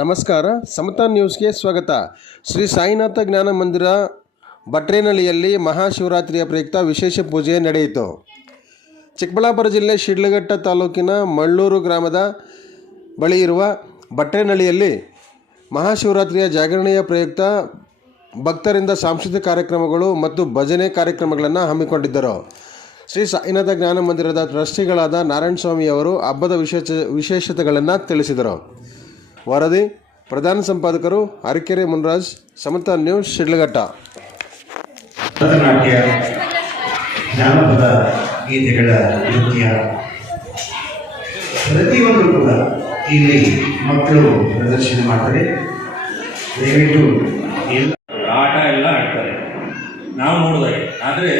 ನಮಸ್ಕಾರ, ಸಮತಾ ನ್ಯೂಸ್ಗೆ ಸ್ವಾಗತ. ಶ್ರೀ ಸಾಯಿನಾಥ ಜ್ಞಾನ ಮಂದಿರ ಭಟ್ರೇನಹಳ್ಳಿಯಲ್ಲಿ ಮಹಾಶಿವರಾತ್ರಿಯ ಪ್ರಯುಕ್ತ ವಿಶೇಷ ಪೂಜೆ ನಡೆಯಿತು. ಚಿಕ್ಕಬಳ್ಳಾಪುರ ಜಿಲ್ಲೆ ಶಿಡ್ಲಘಟ್ಟ ತಾಲೂಕಿನ ಮಳ್ಳೂರು ಗ್ರಾಮದ ಬಳಿ ಇರುವ ಭಟ್ರೇನಹಳ್ಳಿಯಲ್ಲಿ ಮಹಾಶಿವರಾತ್ರಿಯ ಜಾಗರಣೆಯ ಪ್ರಯುಕ್ತ ಭಕ್ತರಿಂದ ಸಾಂಸ್ಕೃತಿಕ ಕಾರ್ಯಕ್ರಮಗಳು ಮತ್ತು ಭಜನೆ ಕಾರ್ಯಕ್ರಮಗಳನ್ನು ಹಮ್ಮಿಕೊಂಡಿದ್ದರು. ಶ್ರೀ ಸಾಯಿನಾಥ ಜ್ಞಾನ ಮಂದಿರದ ಟ್ರಸ್ಟಿಗಳಾದ ನಾರಾಯಣ ಸ್ವಾಮಿಯವರು ಹಬ್ಬದ ವಿಶೇಷತೆಗಳನ್ನು ತಿಳಿಸಿದರು. ವರದಿ ಪ್ರಧಾನ ಸಂಪಾದಕರು ಅರಕೆರೆ ಮುನ್ರಾಜ್, ಸಮತಾ ನ್ಯೂಸ್, ಶಿಡ್ಲಘಟ್ಟ. ಭರತನಾಟ್ಯ, ಜಾನಪದ ಗೀತೆಗಳ ನೃತ್ಯ ಪ್ರತಿಯೊಂದು ಕೂಡ ಇಲ್ಲಿ ಮಕ್ಕಳು ಪ್ರದರ್ಶನ ಮಾಡ್ತಾರೆ. ದಯವಿಟ್ಟು ಆಟ ಎಲ್ಲ ಆಡ್ತಾರೆ ನಾವು ನೋಡಿದಾಗ. ಆದರೆ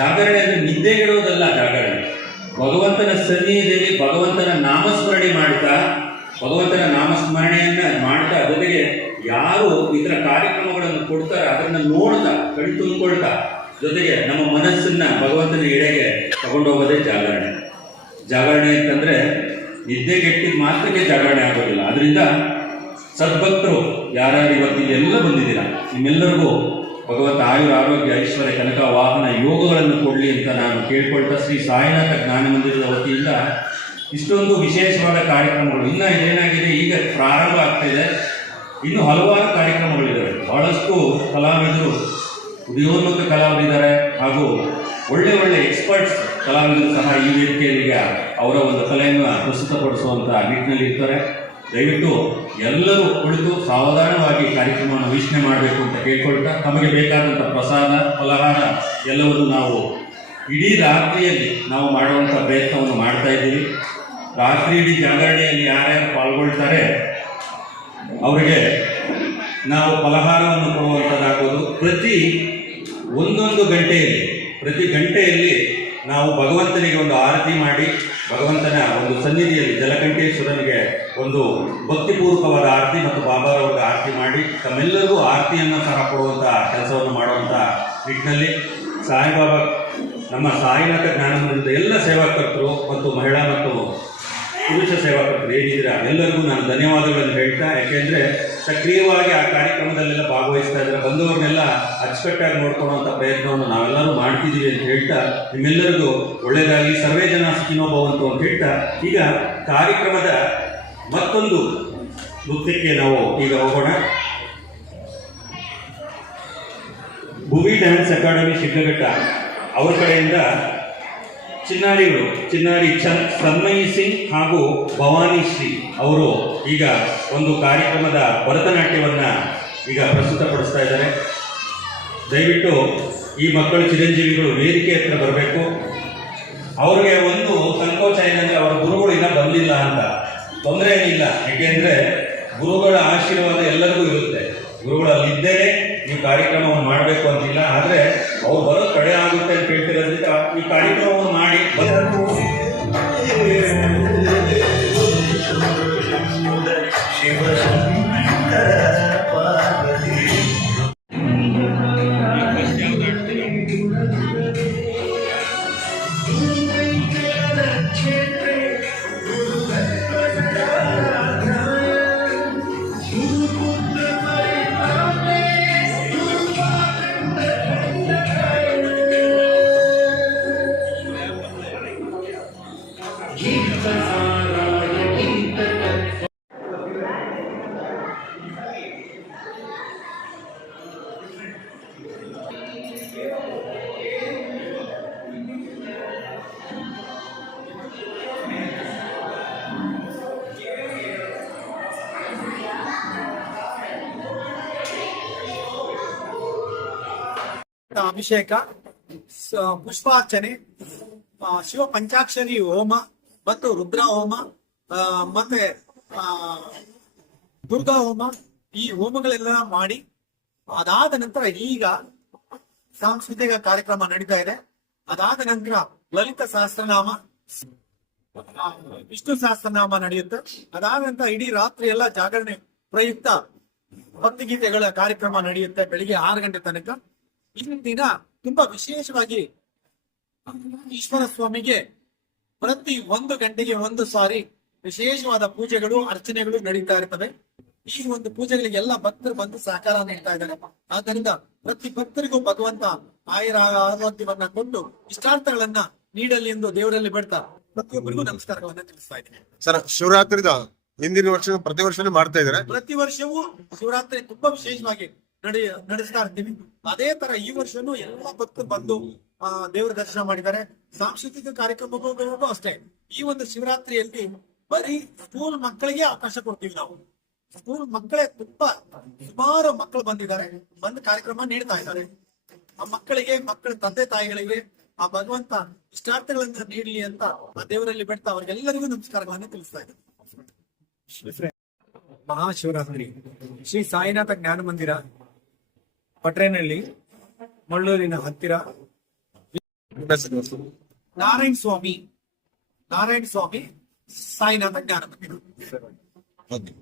ಜಾಗರಣೆ ಅಂದರೆ ನಿದ್ದೆಗಿಡೋದಲ್ಲ. ಜಾಗರಣೆ ಭಗವಂತನ ಸನ್ನಿಧಿಯಲ್ಲಿ ಭಗವಂತನ ನಾಮಸ್ಮರಣೆ ಮಾಡ್ತಾ, ಭಗವಂತನ ನಾಮಸ್ಮರಣೆಯನ್ನ ಮಾಡ್ತಾ, ಜೊತೆಗೆ ಯಾರು ಇದರ ಕಾರ್ಯಕ್ರಮಗಳನ್ನು ಕೊಡ್ತಾರೆ ಅದನ್ನು ನೋಡ್ತಾ, ಕಣ್ ತುಂಬಿಕೊಳ್ತಾ, ಜೊತೆಗೆ ನಮ್ಮ ಮನಸ್ಸನ್ನ ಭಗವಂತನ ಎಡೆಗೆ ತಗೊಂಡೋಗೋದೇ ಜಾಗರಣೆ. ಜಾಗರಣೆ ಅಂತಂದ್ರೆ ನಿದ್ದೆಗೆಟ್ಟಿದ ಮಾತ್ರಕ್ಕೆ ಜಾಗರಣೆ ಆಗೋದಿಲ್ಲ. ಅದರಿಂದ ಸದ್ಭಕ್ತರು ಯಾರ್ಯಾರು ಇವತ್ತು ಎಲ್ಲ ಬಂದಿದ್ದೀರಾ, ನಿಮ್ಮೆಲ್ಲರಿಗೂ ಭಗವಂತ ಆಯುರ, ಆರೋಗ್ಯ, ಐಶ್ವರ್ಯ, ಕನಕ, ವಾಹನ, ಯೋಗಗಳನ್ನು ಕೊಡಲಿ ಅಂತ ನಾನು ಕೇಳ್ಕೊಳ್ತಾ, ಶ್ರೀ ಸಾಯಿನಾಥ ಜ್ಞಾನ ಮಂದಿರದ ವತಿಯಿಂದ ಇಷ್ಟೊಂದು ವಿಶೇಷವಾದ ಕಾರ್ಯಕ್ರಮಗಳು ಇನ್ನು ಇದೇನಾಗಿದೆ, ಈಗ ಪ್ರಾರಂಭ ಆಗ್ತಾಯಿದೆ. ಇನ್ನು ಹಲವಾರು ಕಾರ್ಯಕ್ರಮಗಳಿದ್ದಾವೆ. ಬಹಳಷ್ಟು ಕಲಾವಿದರು, ಉದಯೋನ್ಮುಖ ಕಲಾವಿದರಿದ್ದಾರೆ, ಹಾಗೂ ಒಳ್ಳೆ ಒಳ್ಳೆ ಎಕ್ಸ್ಪರ್ಟ್ಸ್ ಕಲಾವಿದರು ಸಹ ಈ ವೇದಿಕೆಯಲ್ಲಿ ಅವರ ಒಂದು ಕಲೆಯನ್ನು ಪ್ರಸ್ತುತಪಡಿಸುವಂಥ ನಿಟ್ಟಿನಲ್ಲಿ ಇರ್ತಾರೆ. ದಯವಿಟ್ಟು ಎಲ್ಲರೂ ಕುಳಿತು ಸಾವಧಾನವಾಗಿ ಕಾರ್ಯಕ್ರಮವನ್ನು ವೀಕ್ಷಣೆ ಮಾಡಬೇಕು ಅಂತ ಕೇಳ್ಕೊಳ್ತಾ, ತಮಗೆ ಬೇಕಾದಂಥ ಪ್ರಸಾದ, ಫಲಹಾರ ಎಲ್ಲವನ್ನು ನಾವು ಇಡೀ ರಾತ್ರಿಯಲ್ಲಿ ನಾವು ಮಾಡುವಂಥ ಪ್ರಯತ್ನವನ್ನು ಮಾಡ್ತಾ ಇದ್ದೀವಿ. ರಾತ್ರಿ ಇಡೀ ಜಾಗರಣೆಯಲ್ಲಿ ಯಾರ್ಯಾರು ಪಾಲ್ಗೊಳ್ತಾರೆ ಅವರಿಗೆ ನಾವು ಫಲಹಾರವನ್ನು ಕೊಡುವಂಥದ್ದಾಗೋದು. ಪ್ರತಿ ಗಂಟೆಯಲ್ಲಿ ನಾವು ಭಗವಂತನಿಗೆ ಒಂದು ಆರತಿ ಮಾಡಿ, ಭಗವಂತನ ಒಂದು ಸನ್ನಿಧಿಯಲ್ಲಿ ಜಲಕಂಠೇಶ್ವರನಿಗೆ ಒಂದು ಭಕ್ತಿಪೂರ್ವಕವಾದ ಆರತಿ ಮತ್ತು ಬಾಬಾರವರ ಆರತಿ ಮಾಡಿ ತಮ್ಮೆಲ್ಲರಿಗೂ ಆರತಿಯನ್ನು ಸಹ ಕೊಡುವಂಥ ಕೆಲಸವನ್ನು ಮಾಡುವಂಥ ನಿಟ್ಟಿನಲ್ಲಿ ಸಾಯಿಬಾಬಾ, ನಮ್ಮ ಸಾಯಿನಾಥ ಜ್ಞಾನ ಮಂದಿರದ ಎಲ್ಲ ಸೇವಾಕರ್ತರು ಮತ್ತು ಮಹಿಳಾ ಮತ್ತು ಪುರುಷ ಸೇವಾಕರ್ತರು ಏನಿದ್ದೀರಾ ಎಲ್ಲರಿಗೂ ನಾನು ಧನ್ಯವಾದಗಳನ್ನು ಹೇಳ್ತಾ, ಯಾಕೆಂದರೆ ಸಕ್ರಿಯವಾಗಿ ಆ ಕಾರ್ಯಕ್ರಮದಲ್ಲೆಲ್ಲ ಭಾಗವಹಿಸ್ತಾ ಇದ್ದಾರೆ. ಬಂದವ್ರನ್ನೆಲ್ಲ ಅಚ್ಚುಕಟ್ಟಾಗಿ ನೋಡ್ಕೊಳ್ಳುವಂಥ ಪ್ರಯತ್ನವನ್ನು ನಾವೆಲ್ಲರೂ ಮಾಡ್ತಿದ್ದೀವಿ ಅಂತ ಹೇಳ್ತಾ, ನಿಮ್ಮೆಲ್ಲರಿಗೂ ಒಳ್ಳೆಯದಾಗಿ, ಸರ್ವೇ ಜನ ಸುಖಿನೋ ಭವಂತು ಅಂತ ಹೇಳ್ತಾ, ಈಗ ಕಾರ್ಯಕ್ರಮದ ಮತ್ತೊಂದು ನೃತ್ಯಕ್ಕೆ ನಾವು ಈಗ ಹೋಗೋಣ. ಭುವಿ ಡ್ಯಾನ್ಸ್ ಅಕಾಡೆಮಿ ಶಿಡ್ಲಘಟ್ಟ ಅವರ ಕಡೆಯಿಂದ ಚಿನ್ನಾರಿ ಸನ್ಮಯಿ ಸಿಂಗ್ ಹಾಗೂ ಭವಾನಿ ಶ್ರೀ ಅವರು ಈಗ ಒಂದು ಕಾರ್ಯಕ್ರಮದ ಭರತನಾಟ್ಯವನ್ನು ಈಗ ಪ್ರಸ್ತುತಪಡಿಸ್ತಾ ಇದ್ದಾರೆ. ದಯವಿಟ್ಟು ಈ ಮಕ್ಕಳು ಚಿರಂಜೀವಿಗಳು ವೇದಿಕೆ ಹತ್ರ ಬರಬೇಕು. ಅವ್ರಿಗೆ ಒಂದು ಸಂಕೋಚ ಏನಂದರೆ ಅವರ ಗುರುಗಳು ಇನ್ನೂ ಬಂದಿಲ್ಲ ಅಂತ. ತೊಂದರೆ ಏನಿಲ್ಲ, ಏಕೆಂದರೆ ಗುರುಗಳ ಆಶೀರ್ವಾದ ಎಲ್ಲರಿಗೂ ಇರುತ್ತೆ. ಗುರುಗಳಲ್ಲಿದ್ದರೆ ನೀವು ಕಾರ್ಯಕ್ರಮವನ್ನು ಮಾಡಬೇಕು ಅಂತಿಲ್ಲ. ಆದರೆ ಅವ್ರು ಬರೋದು ಕಡೆ ಆಗುತ್ತೆ ಅಂತ ಹೇಳ್ತಿರೋದ್ರಿಂದ ಈ ಕಾರ್ಯಕ್ರಮವನ್ನು ಮಾಡಿ ಅಭಿಷೇಕ, ಪುಷ್ಪಾರ್ಚನೆ, ಶಿವ ಪಂಚಾಕ್ಷರಿ ಹೋಮ ಮತ್ತು ರುದ್ರ ಹೋಮ ಮತ್ತೆ ದುರ್ಗಾ ಹೋಮ, ಈ ಹೋಮಗಳೆಲ್ಲ ಮಾಡಿ ಅದಾದ ನಂತರ ಈಗ ಸಾಂಸ್ಕೃತಿಕ ಕಾರ್ಯಕ್ರಮ ನಡೀತಾ ಇದೆ. ಅದಾದ ನಂತರ ಲಲಿತ ಸಹಸ್ರನಾಮ, ವಿಷ್ಣು ಸಹಸ್ರನಾಮ ನಡೆಯುತ್ತೆ. ಅದಾದ ನಂತರ ಇಡೀ ರಾತ್ರಿ ಎಲ್ಲ ಜಾಗರಣೆ ಪ್ರಯುಕ್ತ ಭಕ್ತಿಗೀತೆಗಳ ಕಾರ್ಯಕ್ರಮ ನಡೆಯುತ್ತೆ ಬೆಳಿಗ್ಗೆ 6 ಗಂಟೆ ತನಕ. ಇಂದಿನ ದಿನ ತುಂಬಾ ವಿಶೇಷವಾಗಿ ಈಶ್ವರ ಸ್ವಾಮಿಗೆ ಪ್ರತಿ 1 ಗಂಟೆಗೆ 1 ಸಾರಿ ವಿಶೇಷವಾದ ಪೂಜೆಗಳು, ಅರ್ಚನೆಗಳು ನಡೀತಾ ಇರ್ತವೆ. ಈ ಒಂದು ಪೂಜೆಗಳಿಗೆಲ್ಲ ಭಕ್ತರು ಬಂದು ಸಹಕಾರ ನೀಡ್ತಾ ಇದ್ದಾರೆ. ಆದ್ದರಿಂದ ಪ್ರತಿ ಭಕ್ತರಿಗೂ ಭಗವಂತ ಆಯುರ ಆರೋಗ್ಯವನ್ನ ಕೊಟ್ಟು ಇಷ್ಟಾರ್ಥಗಳನ್ನ ನೀಡಲಿ ಎಂದು ದೇವರಲ್ಲಿ ಬೇಡ್ತಾ ಪ್ರತಿಯೊಬ್ಬರಿಗೂ ನಮಸ್ಕಾರಗಳನ್ನ ತಿಳಿಸ್ತಾ ಇದ್ದೀನಿ. ಸರ್, ಶಿವರಾತ್ರಿದ ಹಿಂದಿನ ವರ್ಷ ಪ್ರತಿ ವರ್ಷನೂ ಮಾಡ್ತಾ ಇದ್ದಾರೆ. ಪ್ರತಿ ವರ್ಷವೂ ಶಿವರಾತ್ರಿ ತುಂಬಾ ವಿಶೇಷವಾಗಿ ನಡೆಸ್ತಾ ಇರ್ತೀವಿ. ಅದೇ ತರ ಈ ವರ್ಷನೂ ಎಲ್ಲಾ ಭಕ್ತರು ಬಂದು ದೇವರ ದರ್ಶನ ಮಾಡಿದ್ದಾರೆ. ಸಾಂಸ್ಕೃತಿಕ ಕಾರ್ಯಕ್ರಮಗಳಿಗೂ ಅಷ್ಟೇ. ಈ ಒಂದು ಶಿವರಾತ್ರಿಯಲ್ಲಿ ಬರೀ ಸ್ಕೂಲ್ ಮಕ್ಕಳಿಗೆ ಅವಕಾಶ ಕೊಡ್ತೀವಿ ನಾವು. ಸ್ಕೂಲ್ ಮಕ್ಕಳೇ ತುಂಬಾ ಸುಮಾರು ಮಕ್ಕಳು ಬಂದಿದ್ದಾರೆ, ಬಂದು ಕಾರ್ಯಕ್ರಮ ನೀಡ್ತಾ ಇದ್ದಾರೆ. ಆ ಮಕ್ಕಳಿಗೆ, ಮಕ್ಕಳ ತಂದೆ ತಾಯಿಗಳಿಗೆ ಆ ಭಗವಂತ ಇಷ್ಟಾರ್ಥಗಳನ್ನ ನೀಡಲಿ ಅಂತ ಆ ದೇವರಲ್ಲಿ ಬಿಡ್ತಾ ಅವ್ರಿಗೆಲ್ಲರಿಗೂ ನಮಸ್ಕಾರಗಳನ್ನು ತಿಳಿಸ್ತಾ ಇದ್ದಾರೆ. ಮಹಾಶಿವರಾತ್ರಿ ಶ್ರೀ ಸಾಯಿನಾಥ ಜ್ಞಾನ ಮಂದಿರ, ಪಟ್ರೇನಹಳ್ಳಿ, ಮಳ್ಳೂರಿನ ಹತ್ತಿರ, ನಾರಾಯಣ ಸ್ವಾಮಿ ಸಾಯಿನಾಥ ಜ್ಞಾನ ಮಂದಿರ. ಓಕೆ.